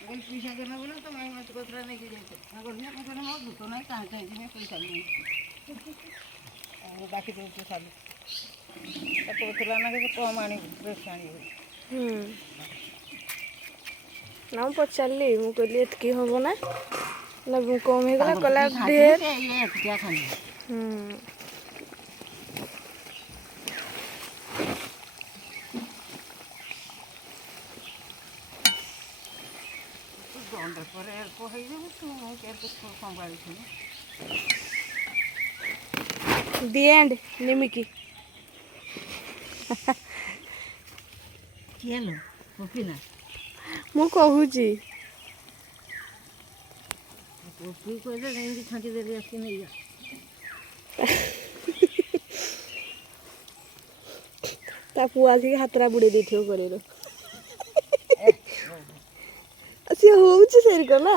ପଇସା ଦେଲା ବୋଲେ ତ ମାଇଁ ମତେ କତରା ନେଇକି ଯାଇଥିଲେ ମୋ ଦୁଃଖ ନାହିଁ କାହା ଚାହିଁକି ପଇସା ନେଇଛି ବାକି ଦେଉଛି ସାଲୁ କହୁଥିଲା ନା କେତେ କମ୍ ଆଣିବୁ ଡ୍ରେସ୍ ଆଣିବୁ। ନା ମୁଁ ପଚାରିଲି ମୁଁ କହିଲି ଏତିକି ହବ ନା ନା କମ୍ ହେଇଗଲା କହିଲା ଢେର। ଦଣ୍ଡ ପରେ ଅଳ୍ପ ହେଇଯିବୁ ତୁ କେତେ ସମ୍ଭାଳିଥିବୁ। ଦି ଏଣ୍ଡ ନିମିକି କିଏ ଲୋ ପପିନା ମୁଁ କହୁଛି ପପି କହିଲେ ଏମିତି ଛାଙ୍କି ଦେଲି ଆସି ନେଇଯା। ତା ପୁଅ ଆସିକି ହାତଟା ବୁଡ଼େଇ ଦେଇଥିବ କରେଇର। ସିଏ ହଉଛି ସେରିକ ନା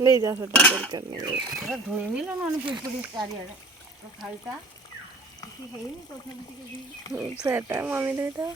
ନେଇଯା ସେଟା ଦରକାର ନେଇ ଧୋଇନି ଲୋ ନହେଲେ ପିମ୍ପୁଡ଼ି ଚାରିଆଡ଼େ ତ ଥାଳିଟା କିଛି ହେଇନି ତଥାପି ଟିକେ ସେଟା ମମି ଦେଇଦବ।